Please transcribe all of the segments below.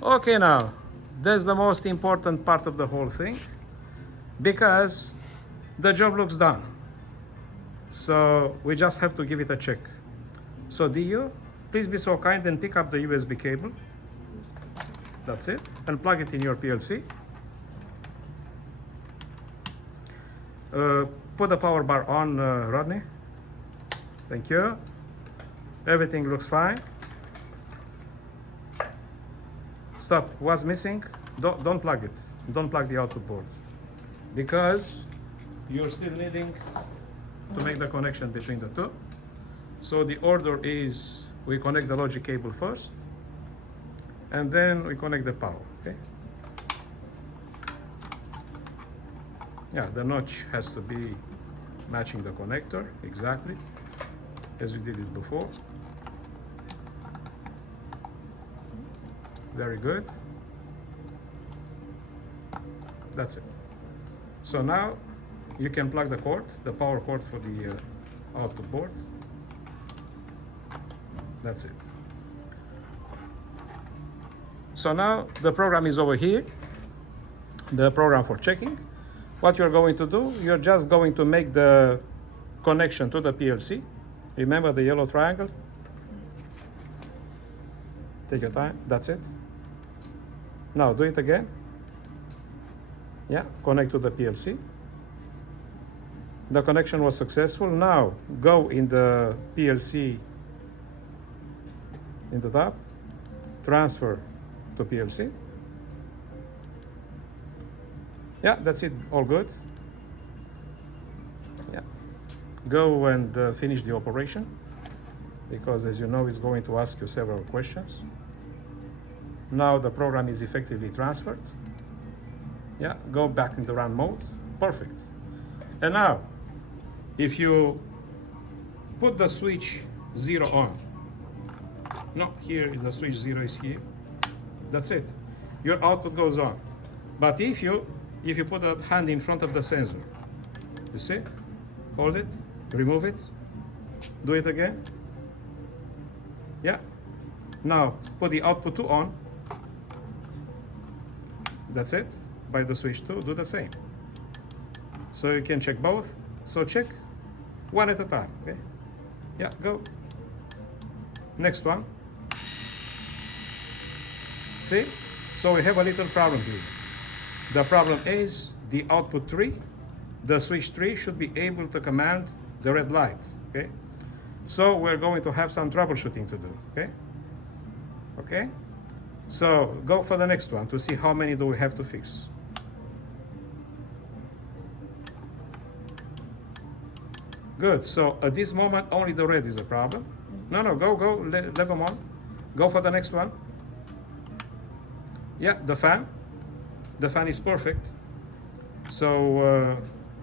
Okay, now, that's the most important part of the whole thing because the job looks done. So we just have to give it a check. So Diyu, please be so kind and pick up the USB cable. That's it. And plug it in your PLC. Put the power bar on, Rodney. Thank you. Everything looks fine. Stop. What's missing? Don't plug it. Don't plug the output board because you're still needing to make the connection between the two. So the order is we connect the logic cable first and then we connect the power. Okay. Yeah, the notch has to be matching the connector exactly as we did it before. Very good. That's it. So now you can plug the cord, the power cord for the output board. That's it. So now the program is over here, the program for checking. What you're going to do, you're just going to make the connection to the PLC. Remember the yellow triangle? Take your time, that's it. Now do it again. Yeah, connect to the PLC. The connection was successful. Now go in the PLC in the top, transfer to PLC. Yeah, that's it, all good. Yeah, go and finish the operation because as you know it's going to ask you several questions. Now the program is effectively transferred. Yeah, go back in the run mode, perfect. And now, if you put the switch 0 on, no, here the switch 0 is here, that's it. Your output goes on. But if you put a hand in front of the sensor, you see, hold it, remove it, do it again. Yeah, now put the output 2 on, that's it. By the switch 2, do the same. So you can check both. So check one at a time, okay? Yeah, go. Next one. See? So we have a little problem here. The problem is the output 3, the switch 3 should be able to command the red light, okay? So we're going to have some troubleshooting to do, okay? Okay? So go for the next one to see how many do we have to fix. Good, so at this moment only the red is a problem. No, go, leave them on. Go for the next one. Yeah, the fan is perfect. So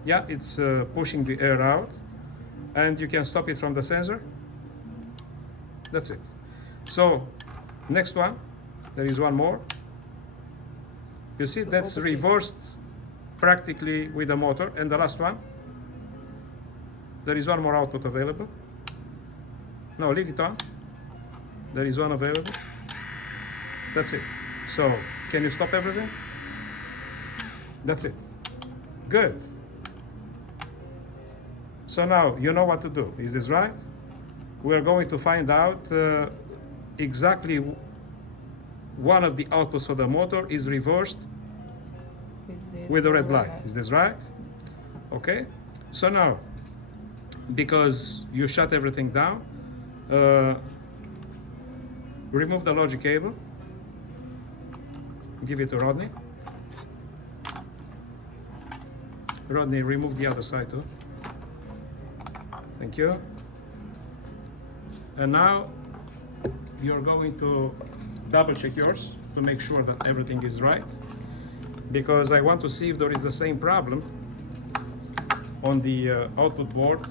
yeah, it's pushing the air out and you can stop it from the sensor. That's it. So next one, there is one more. You see, that's reversed practically with the motor. And the last one, there is one more output available. No, leave it on. There is one available. That's it. So, can you stop everything? That's it. Good. So now, you know what to do. Is this right? We're going to find out exactly one of the outputs for the motor is reversed with the red light. Is this right? Okay. So now, because you shut everything down, remove the logic cable, give it to Rodney. Rodney, remove the other side too. Thank you. And now you're going to double check yours to make sure that everything is right, because I want to see if there is the same problem on the output board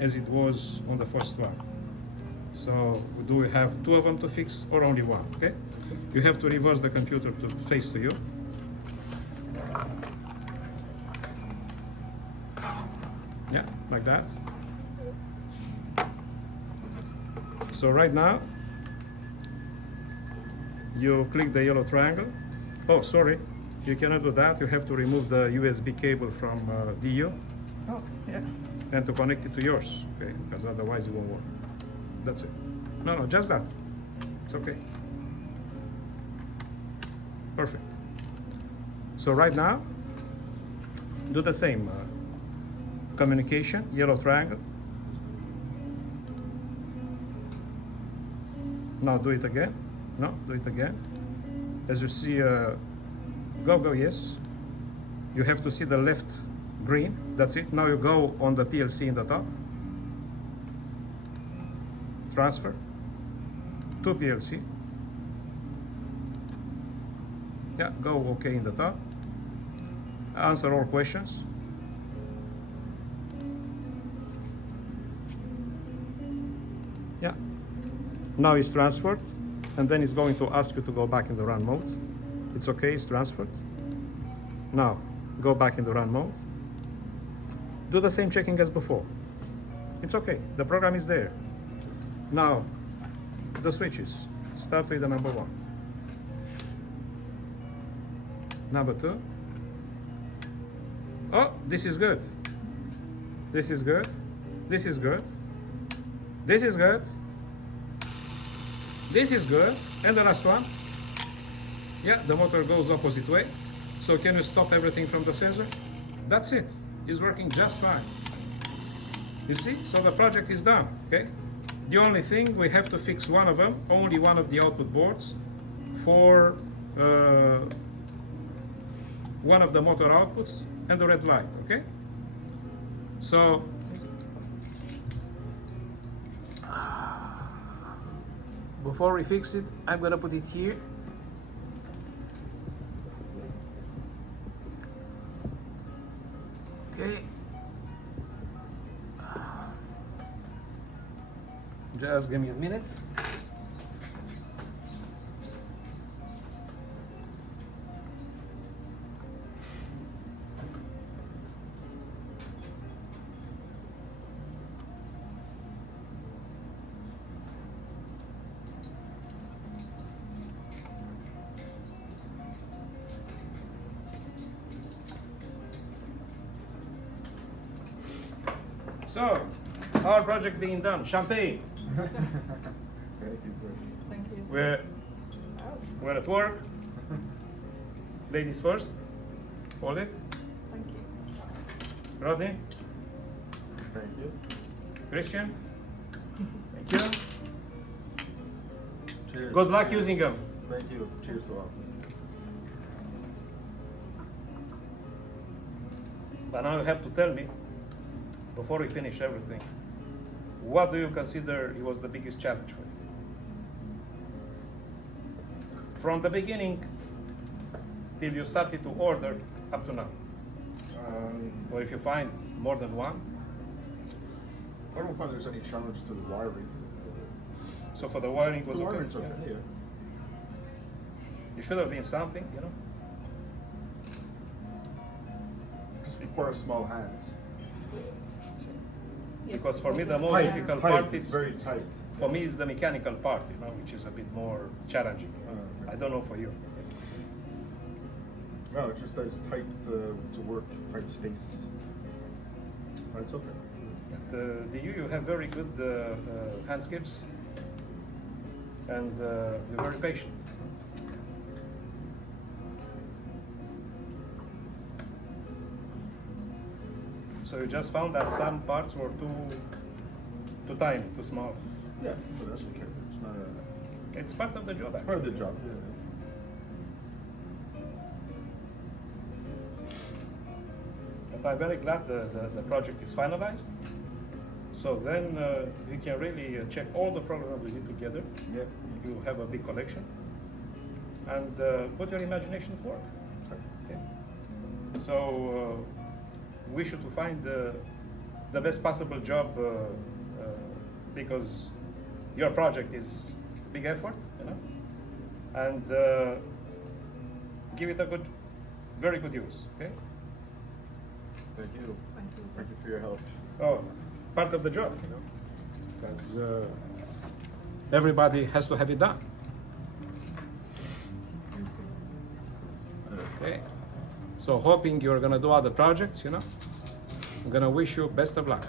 as it was on the first one. So do we have 2 of them to fix or only one? Okay, you have to reverse the computer to face to you. Yeah, like that. So right now You click the yellow triangle. Oh, sorry, you cannot do that. You have to remove the USB cable from Diyu Oh, yeah. and to connect it to yours, okay? Because otherwise it won't work. That's it. No, just that. It's okay. Perfect. So right now, do the same. Communication, yellow triangle. Now do it again. No, do it again. As you see, go, yes. You have to see the left green. That's it. Now you go on the PLC in the top. Transfer to PLC. Yeah, go OK in the top. Answer all questions. Yeah. Now it's transferred, and then it's going to ask you to go back in the run mode. It's okay, it's transferred. Now, go back in the run mode. Do the same checking as before. It's okay, the program is there. Now, the switches. Start with the number 1. Number 2. Oh, this is good. This is good. This is good. This is good. This is good. And the last one. Yeah, the motor goes opposite way. So can you stop everything from the sensor? That's it. It's working just fine. You see? So the project is done. Okay? The only thing, we have to fix one of them, only one of the output boards for one of the motor outputs and the red light. Okay? So before we fix it, I'm gonna put it here. Okay. Just give me a minute. So, our project being done. Champagne. Thank you, sir. Thank you. We're at work. Ladies first. Hold it. Thank you. Rodney. Thank you. Christian. Thank you. Cheers. Good luck using them. Thank you. Cheers to all. But now you have to tell me, before we finish everything, what do you consider it was the biggest challenge for you? From the beginning till you started to order up to now. Or if you find more than one. I don't find there's any challenge to the wiring. So for the wiring was The okay? wiring's okay, yeah. It should have been something, you know? Just requires small hands. Because for me the most Tight, difficult tight, part it's is very tight. for me is the mechanical part, you know, which is a bit more challenging. Okay. I don't know for you. No, it's just that it's tight to work, tight space. But it's okay. But, you have very good hand skills, and you're very patient. So you just found that some parts were too tiny, too small. Yeah, but that's okay. It's not a It's part of the job, actually. part of the job. Yeah. But I'm very glad the project is finalized. So then we can really check all the programs we did together. Yeah. You have a big collection. And put your imagination at work. Okay. So wish you to find the best possible job because your project is a big effort, you know, and give it a very good use. Okay. Thank you. Thank you. Thank you for your help. Oh, part of the job, you know, because everybody has to have it done. Okay. So hoping you're gonna do other projects, you know. I'm gonna wish you best of luck.